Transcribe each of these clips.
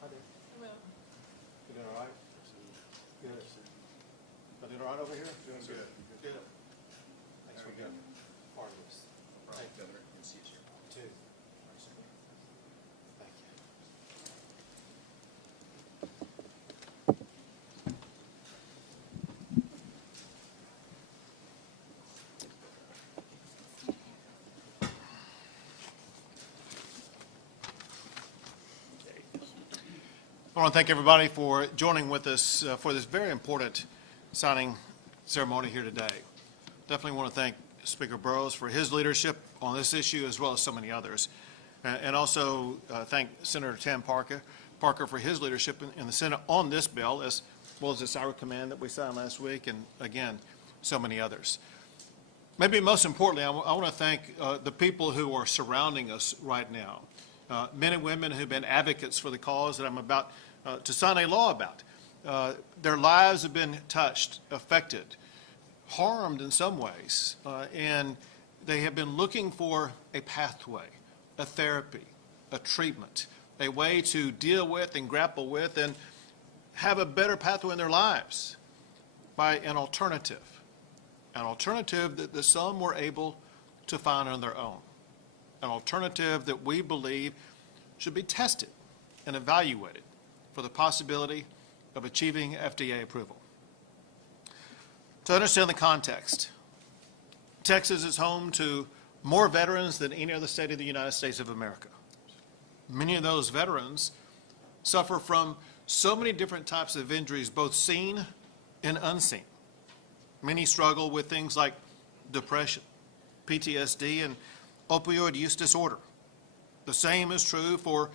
Hi there. Hello. You doing all right? Good. You doing all right over here? Doing good. Good. Thanks for being part of this. Thank you, Governor. Good to see you, sir. Too. Thank you. I want to thank everybody for joining with us for this very important signing ceremony here today. Definitely want to thank Speaker Burrows for his leadership on this issue as well as so many others. And also thank Senator Tim Parker for his leadership in the Senate on this bill, as well as the Cyber Command that we signed last week, and again, so many others. Maybe most importantly, I want to thank the people who are surrounding us right now. Men and women who've been advocates for the cause that I'm about to sign a law about. Their lives have been touched, affected, harmed in some ways, and they have been looking for a pathway, a therapy, a treatment, a way to deal with and grapple with and have a better pathway in their lives by an alternative that some were able to find on their own, an alternative that we believe should be tested and evaluated for the possibility of achieving FDA approval. To understand the context, Texas is home to more veterans than any other state in the United States of America. Many of those veterans suffer from so many different types of injuries, both seen and unseen. Many struggle with things like depression, PTSD, and opioid use disorder. The same is true for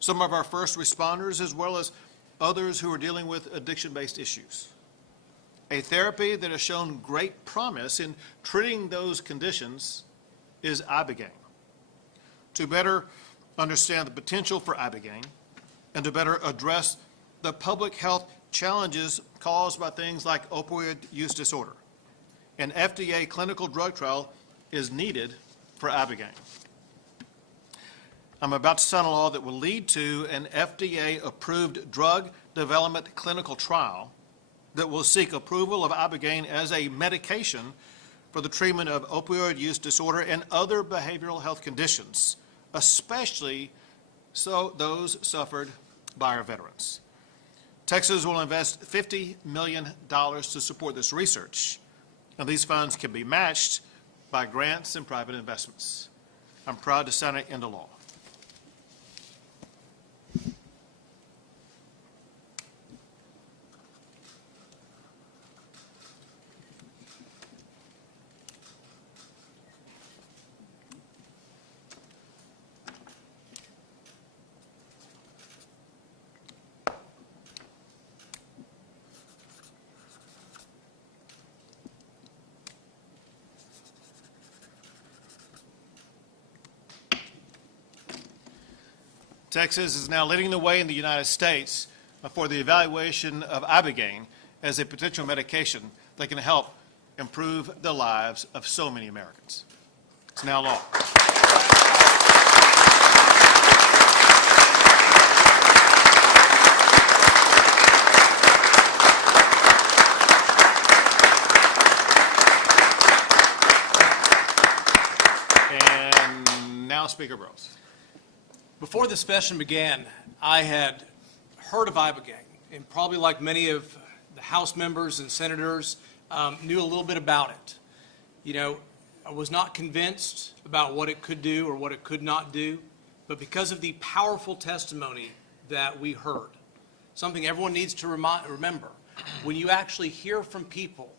some of our first responders as well as others who are dealing with addiction-based issues. A therapy that has shown great promise in treating those conditions is Ibogaine. To better understand the potential for Ibogaine and to better address the public health challenges caused by things like opioid use disorder, an FDA clinical drug trial is needed for Ibogaine. I'm about to sign a law that will lead to an FDA-approved drug development clinical trial that will seek approval of Ibogaine as a medication for the treatment of opioid use disorder and other behavioral health conditions, especially so those suffered by our veterans. Texas will invest $50 million to support this research, and these funds can be matched by grants and private investments. I'm proud to sign it into law. Texas is now leading the way in the United States for the evaluation of Ibogaine as a potential medication that can help improve the lives of so many Americans. It's now law. And now Speaker Burrows. Before the session began, I had heard of Ibogaine, and probably like many of the House members and senators, knew a little bit about it. You know, I was not convinced about what it could do or what it could not do, but because of the powerful testimony that we heard, something everyone needs to remember, when you actually hear from people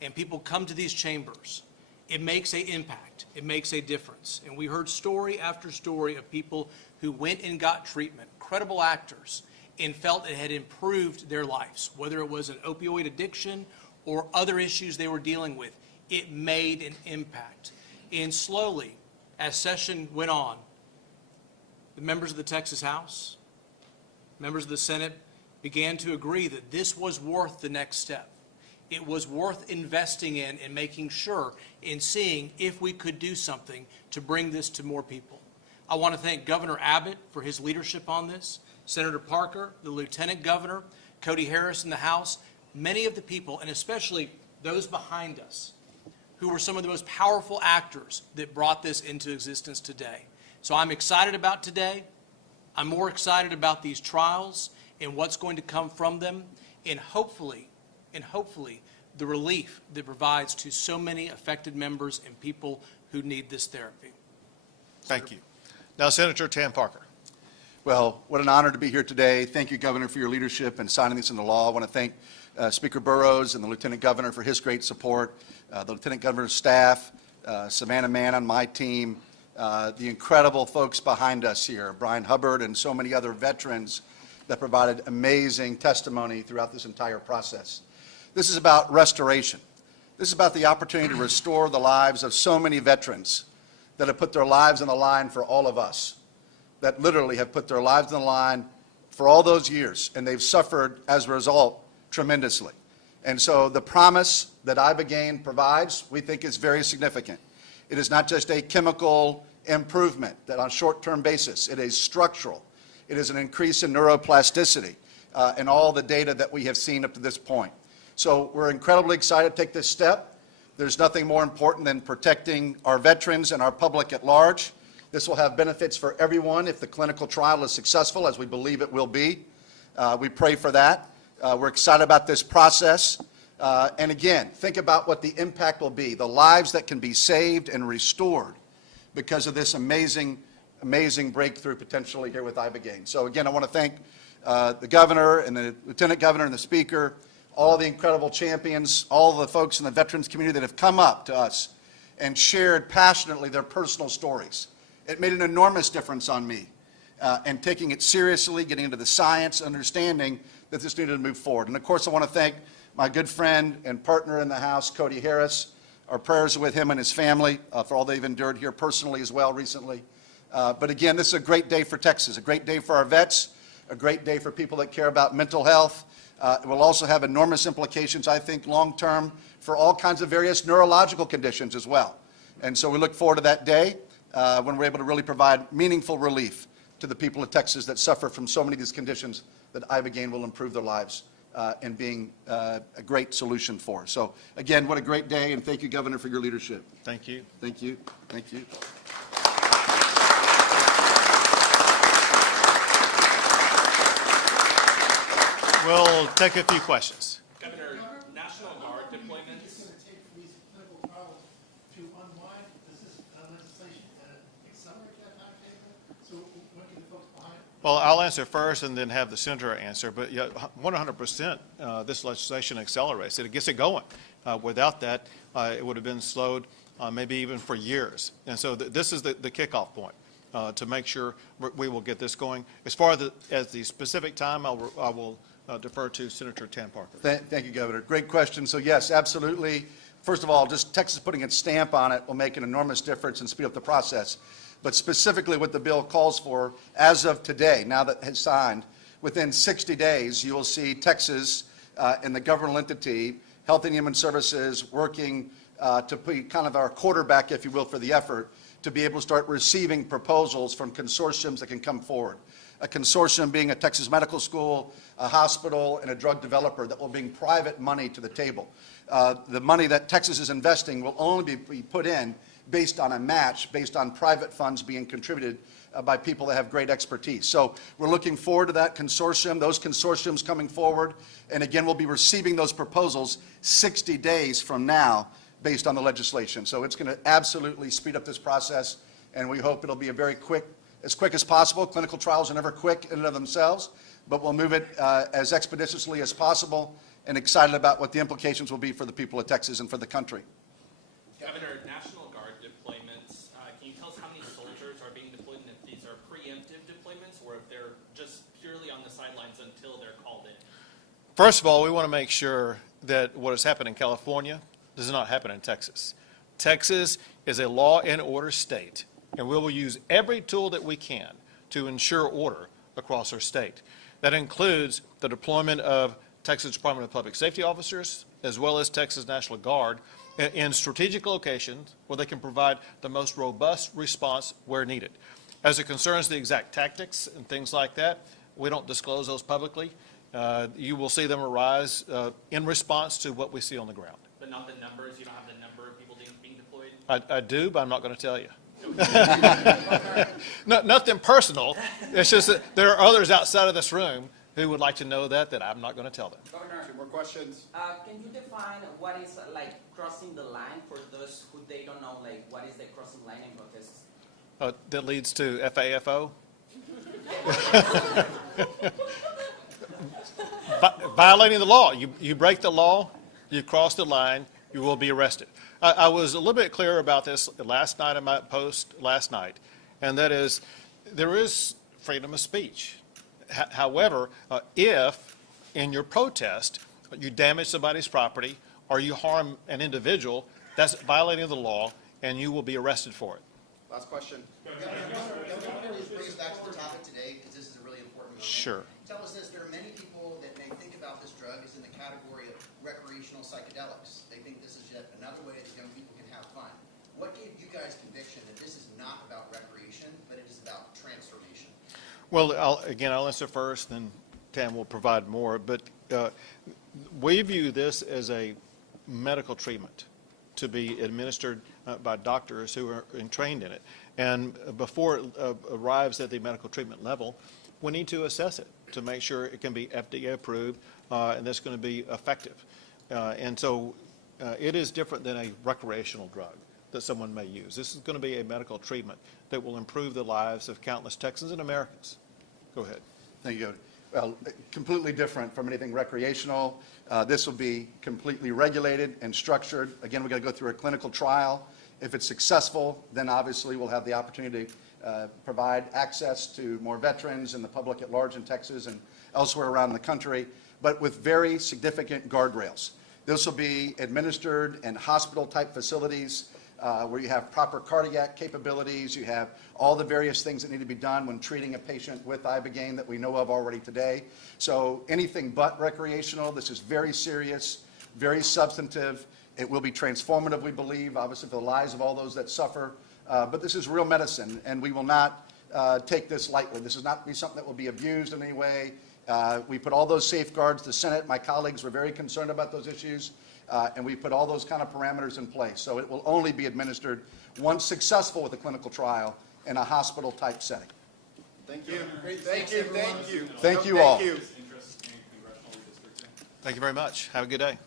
and people come to these chambers, it makes an impact, it makes a difference. And we heard story after story of people who went and got treatment, credible actors, and felt it had improved their lives, whether it was an opioid addiction or other issues they were dealing with. It made an impact. And slowly, as session went on, the members of the Texas House, members of the Senate began to agree that this was worth the next step. It was worth investing in and making sure and seeing if we could do something to bring this to more people. I want to thank Governor Abbott for his leadership on this, Senator Parker, the Lieutenant Governor, Cody Harris in the House, many of the people, and especially those behind us, who were some of the most powerful actors that brought this into existence today. So I'm excited about today. I'm more excited about these trials and what's going to come from them, and hopefully, the relief that provides to so many affected members and people who need this therapy. Thank you. Now, Senator Tam Parker. Well, what an honor to be here today. Thank you, Governor, for your leadership in signing this into law. I want to thank Speaker Burrows and the Lieutenant Governor for his great support, the Lieutenant Governor's staff, Savannah Mann on my team, the incredible folks behind us here, Brian Hubbard and so many other veterans that provided amazing testimony throughout this entire process. This is about restoration. This is about the opportunity to restore the lives of so many veterans that have put their lives on the line for all of us, that literally have put their lives on the line for all those years, and they've suffered as a result tremendously. And so the promise that Ibogaine provides, we think, is very significant. It is not just a chemical improvement that on a short-term basis. It is structural. It is an increase in neuroplasticity and all the data that we have seen up to this point. So we're incredibly excited to take this step. There's nothing more important than protecting our veterans and our public at large. This will have benefits for everyone if the clinical trial is successful, as we believe it will be. We pray for that. We're excited about this process. And again, think about what the impact will be, the lives that can be saved and restored because of this amazing breakthrough potentially here with Ibogaine. So again, I want to thank the Governor and the Lieutenant Governor and the Speaker, all the incredible champions, all the folks in the veterans community that have come up to us and shared passionately their personal stories. It made an enormous difference on me, and taking it seriously, getting into the science, understanding that this needed to move forward. And of course, I want to thank my good friend and partner in the House, Cody Harris. Our prayers are with him and his family for all they've endured here personally as well recently. But again, this is a great day for Texas, a great day for our vets, a great day for people that care about mental health. It will also have enormous implications, I think, long-term for all kinds of various neurological conditions as well. And so we look forward to that day when we're able to really provide meaningful relief to the people of Texas that suffer from so many of these conditions that Ibogaine will improve their lives and being a great solution for. So again, what a great day, and thank you, Governor, for your leadership. Thank you. Thank you. Thank you. We'll take a few questions. Governor, National Guard deployments. It's going to take for these clinical trials to unwind. Does this legislation accelerate that timetable? So what can the folks behind it? Well, I'll answer first and then have the senator answer. But yeah, 100% this legislation accelerates it. It gets it going. Without that, it would have been slowed maybe even for years. And so this is the kickoff point to make sure we will get this going. As far as the specific time, I will defer to Senator Tam Parker. Thank you, Governor. Great question. So yes, absolutely. First of all, just Texas putting its stamp on it will make an enormous difference and speed up the process. But specifically what the bill calls for, as of today, now that it's signed, within 60 days, you will see Texas and the governmental entity, Health and Human Services, working to be kind of our quarterback, if you will, for the effort, to be able to start receiving proposals from consortiums that can come forward. A consortium being a Texas medical school, a hospital, and a drug developer that will bring private money to the table. The money that Texas is investing will only be put in based on a match, based on private funds being contributed by people that have great expertise. So we're looking forward to that consortium, those consortiums coming forward, and again, we'll be receiving those proposals 60 days from now based on the legislation. So it's going to absolutely speed up this process, and we hope it'll be a very quick, as quick as possible. Clinical trials are never quick in and of themselves, but we'll move it as expeditiously as possible, and excited about what the implications will be for the people of Texas and for the country. Governor, National Guard deployments, can you tell us how many soldiers are being deployed, and if these are preemptive deployments, or if they're just purely on the sidelines until they're called in? First of all, we want to make sure that what has happened in California does not happen in Texas. Texas is a law and order state, and we will use every tool that we can to ensure order across our state. That includes the deployment of Texas Department of Public Safety officers, as well as Texas National Guard, in strategic locations where they can provide the most robust response where needed. As it concerns the exact tactics and things like that, we don't disclose those publicly. You will see them arise in response to what we see on the ground. But not the numbers? You don't have the number of people being deployed? I do, but I'm not going to tell you. Nothing personal. It's just that there are others outside of this room who would like to know that I'm not going to tell them. Governor, more questions? Can you define what is like crossing the line for those who they don't know, like what is the crossing line in protest? That leads to FAFO. Violating the law. You break the law, you cross the line, you will be arrested. I was a little bit clearer about this last night in my post last night, and that is, there is freedom of speech. However, if in your protest you damage somebody's property or you harm an individual, that's violating the law, and you will be arrested for it. Last question. Governor, this brings us back to the topic today, because this is a really important moment. Sure. Tell us this, there are many people that may think about this drug as in the category of recreational psychedelics. They think this is yet another way that young people can have fun. What gave you guys conviction that this is not about recreation, but it is about transformation? Well, I'll answer first, then Tam will provide more. But we view this as a medical treatment to be administered by doctors who are trained in it. And before it arrives at the medical treatment level, we need to assess it to make sure it can be FDA approved and that's going to be effective. And so it is different than a recreational drug that someone may use. This is going to be a medical treatment that will improve the lives of countless Texans and Americans. Go ahead. Thank you. Well, completely different from anything recreational. This will be completely regulated and structured. Again, we're going to go through a clinical trial. If it's successful, then obviously we'll have the opportunity to provide access to more veterans and the public at large in Texas and elsewhere around the country, but with very significant guardrails. This will be administered in hospital-type facilities where you have proper cardiac capabilities, you have all the various things that need to be done when treating a patient with Ibogaine that we know of already today. So anything but recreational. This is very serious, very substantive. It will be transformative, we believe, obviously for the lives of all those that suffer. But this is real medicine, and we will not take this lightly. This is not be something that will be abused in any way. We put all those safeguards. The Senate, my colleagues, were very concerned about those issues. And we put all those kind of parameters in place. So it will only be administered once successful with a clinical trial in a hospital-type setting. Thank you. Thank you. Thank you. Thank you all. Thank you. Thank you very much. Have a good day.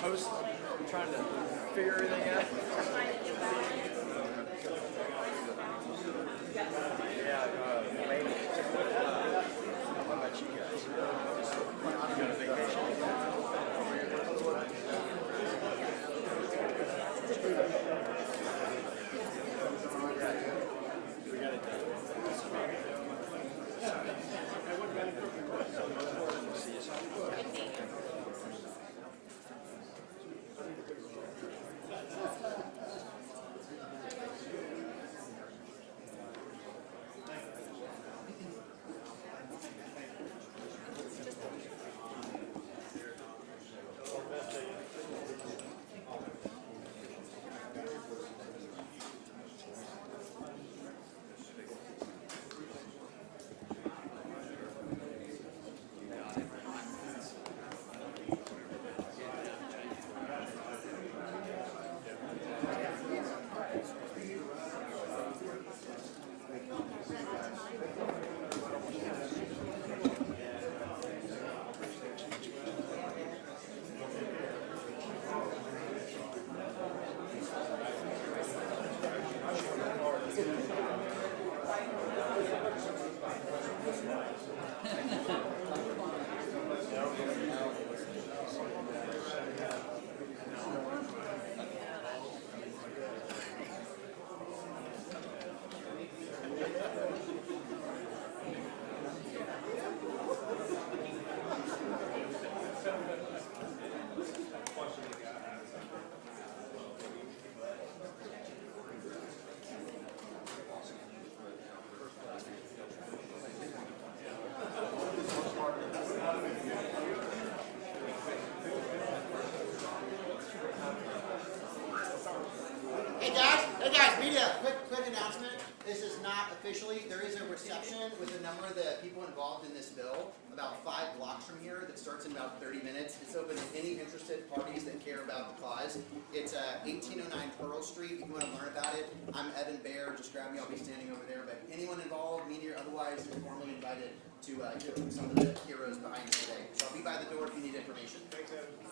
Post, trying to figure everything out. Yeah, maybe. How about you guys? You got a vacation? We got it done. Hey guys, media, quick announcement. This is not officially, there is a reception with a number of the people involved in this bill about 5 blocks from here that starts in about 30 minutes. It's open to any interested parties that care about the cause. It's 1809 Pearl Street. If you want to learn about it, I'm Evan Baer. Just grab me, I'll be standing over there. But anyone involved, media or otherwise, is formally invited to hear from some of the heroes behind us today. So I'll be by the door if you need information. Thanks, Evan.